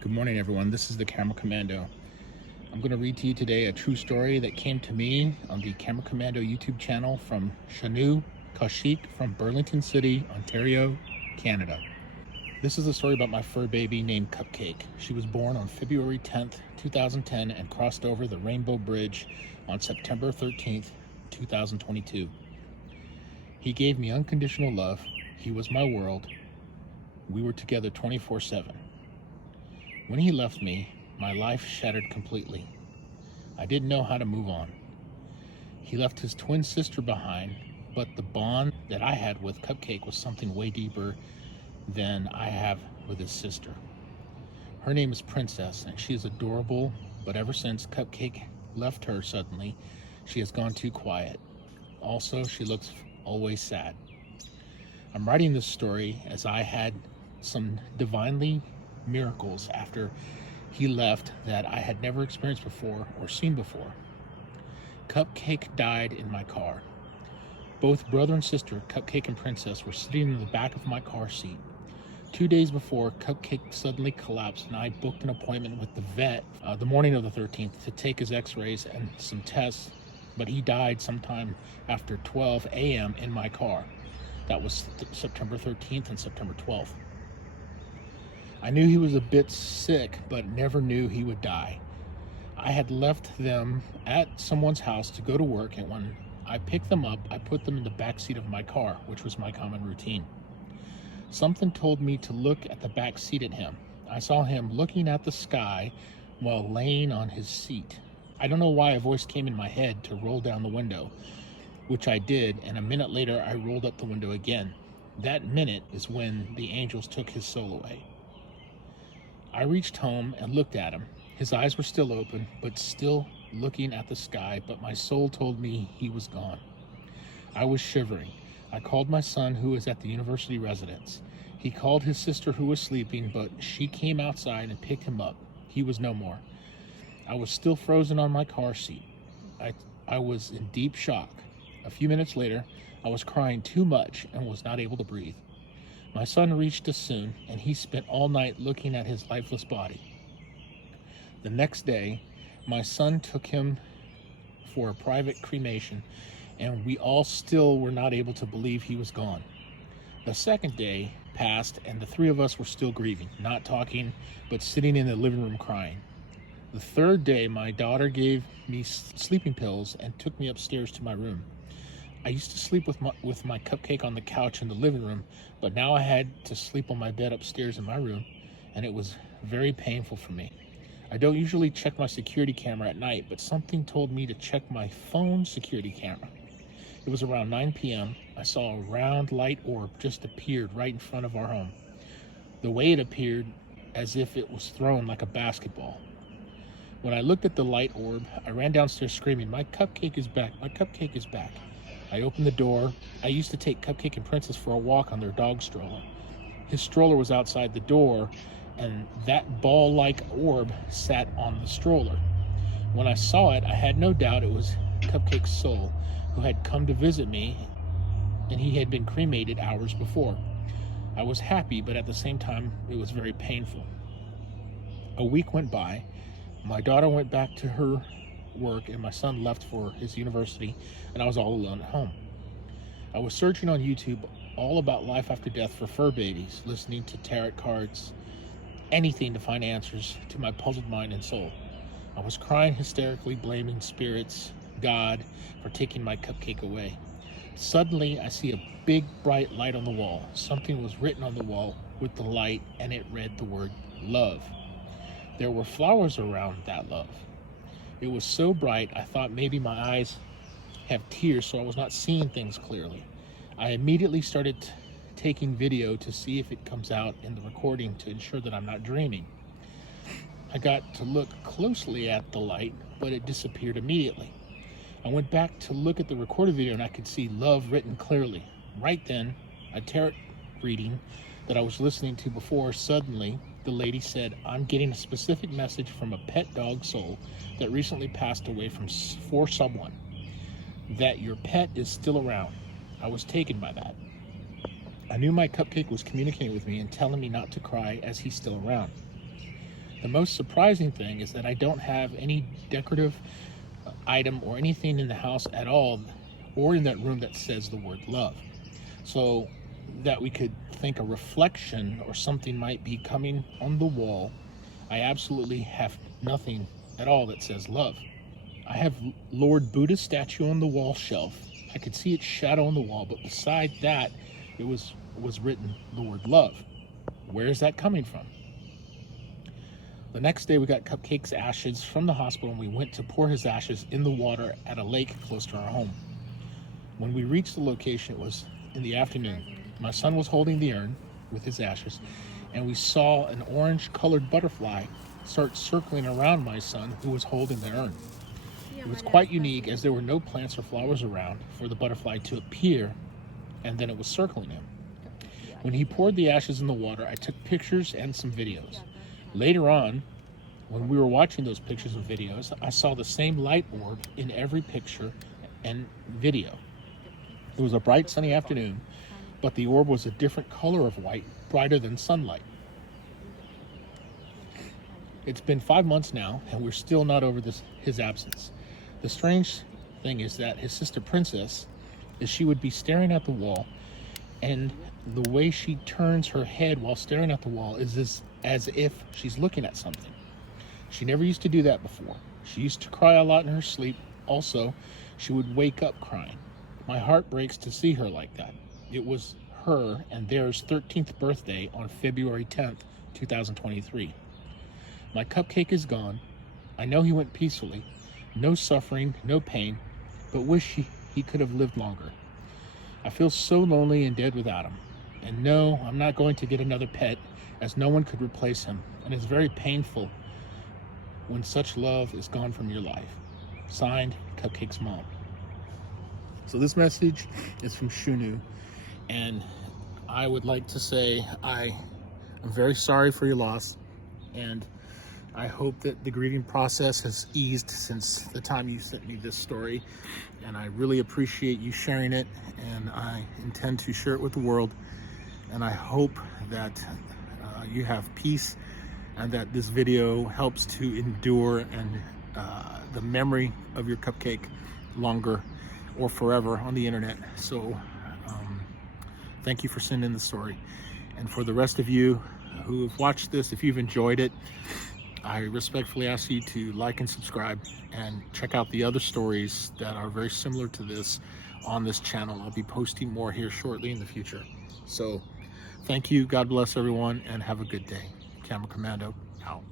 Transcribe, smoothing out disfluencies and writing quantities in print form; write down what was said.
Good morning, everyone. This is the Camera Commando. I'm going to read to you today a true story that came to me on the Camera Commando YouTube channel from Shanu Kaushik from Burlington City, Ontario, Canada. This is a story about my fur baby named Cupcake. She was born on February 10th, 2010 and crossed over the Rainbow Bridge on September 13th, 2022. He gave me unconditional love. He was my world. We were together 24/7. When he left me, my life shattered completely. I didn't know how to move on. He left his twin sister behind, but the bond that I had with Cupcake was something way deeper than I have with his sister. Her name is Princess, and she is adorable, but ever since Cupcake left her suddenly, she has gone too quiet. Also, she looks always sad. I'm writing this story as I had some divinely miracles after he left that I had never experienced before or seen before. Cupcake died in my car. Both brother and sister, Cupcake and Princess, were sitting in the back of my car seat. 2 days before, Cupcake suddenly collapsed and I booked an appointment with the vet the morning of the 13th to take his x-rays and some tests, but he died sometime after 12 a.m. in my car. That was September 13th and September 12th. I knew he was a bit sick, but never knew he would die. I had left them at someone's house to go to work, and when I picked them up, I put them in the back seat of my car, which was my common routine. Something told me to look at the back seat at him. I saw him looking at the sky while laying on his seat. I don't know why a voice came in my head to roll down the window, which I did, and a minute later I rolled up the window again. That minute is when the angels took his soul away. I reached home and looked at him. His eyes were still open, but still looking at the sky, but my soul told me he was gone. I was shivering. I called my son, who was at the university residence. He called his sister, who was sleeping, but she came outside and picked him up. He was no more. I was still frozen on my car seat. I was in deep shock. A few minutes later, I was crying too much and was not able to breathe. My son reached us soon, and he spent all night looking at his lifeless body. The next day, my son took him for a private cremation, and we all still were not able to believe he was gone. The second day passed, and the three of us were still grieving, not talking, but sitting in the living room crying. The third day, my daughter gave me sleeping pills and took me upstairs to my room. I used to sleep with my Cupcake on the couch in the living room, but now I had to sleep on my bed upstairs in my room, and it was very painful for me. I don't usually check my security camera at night, but something told me to check my phone security camera. It was around 9 p.m. I saw a round light orb just appeared right in front of our home. The way it appeared, as if it was thrown like a basketball. When I looked at the light orb, I ran downstairs screaming, "My Cupcake is back! My Cupcake is back!" I opened the door. I used to take Cupcake and Princess for a walk on their dog stroller. His stroller was outside the door, and that ball-like orb sat on the stroller. When I saw it, I had no doubt it was Cupcake's soul, who had come to visit me, and he had been cremated hours before. I was happy, but at the same time, it was very painful. A week went by. My daughter went back to her work, and my son left for his university, and I was all alone at home. I was searching on YouTube all about life after death for fur babies, listening to tarot cards, anything to find answers to my puzzled mind and soul. I was crying hysterically, blaming spirits, God, for taking my Cupcake away. Suddenly, I see a big bright light on the wall. Something was written on the wall with the light, and it read the word love. There were flowers around that love. It was so bright, I thought maybe my eyes have tears, so I was not seeing things clearly. I immediately started taking video to see if it comes out in the recording to ensure that I'm not dreaming. I got to look closely at the light, but it disappeared immediately. I went back to look at the recorded video, and I could see love written clearly. Right then, a tarot reading that I was listening to before, suddenly the lady said, "I'm getting a specific message from a pet dog soul that recently passed away for someone, that your pet is still around." I was taken by that. I knew my Cupcake was communicating with me and telling me not to cry as he's still around. The most surprising thing is that I don't have any decorative item or anything in the house at all, or in that room, that says the word love. So that we could think a reflection or something might be coming on the wall, I absolutely have nothing at all that says love. I have Lord Buddha's statue on the wall shelf. I could see its shadow on the wall, but beside that, it was written the word love. Where is that coming from? The next day, we got Cupcake's ashes from the hospital, and we went to pour his ashes in the water at a lake close to our home. When we reached the location, it was in the afternoon. My son was holding the urn with his ashes, and we saw an orange-colored butterfly start circling around my son, who was holding the urn. It was quite unique, as there were no plants or flowers around for the butterfly to appear, and then it was circling him. When he poured the ashes in the water, I took pictures and some videos. Later on, when we were watching those pictures and videos, I saw the same light orb in every picture and video. It was a bright sunny afternoon, but the orb was a different color of white, brighter than sunlight. It's been 5 months now, and we're still not over his absence. The strange thing is that his sister Princess, she would be staring at the wall, and the way she turns her head while staring at the wall is as if she's looking at something. She never used to do that before. She used to cry a lot in her sleep. Also, she would wake up crying. My heart breaks to see her like that. It was her and theirs 13th birthday on February 10th, 2023. My Cupcake is gone. I know he went peacefully. No suffering, no pain, but wish he could have lived longer. I feel so lonely and dead without him. And no, I'm not going to get another pet, as no one could replace him. And it's very painful when such love is gone from your life. Signed, Cupcake's mom. So this message is from Shunu, and I would like to say I'm very sorry for your loss, and I hope that the grieving process has eased since the time you sent me this story, and I really appreciate you sharing it, and I intend to share it with the world, and I hope that you have peace, and that this video helps to endure and the memory of your Cupcake longer or forever on the internet. So thank you for sending the story, and for the rest of you who have watched this, if you've enjoyed it, I respectfully ask you to like and subscribe, and check out the other stories that are very similar to this on this channel. I'll be posting more here shortly in the future. So thank you, God bless everyone, and have a good day. Camera Commando out.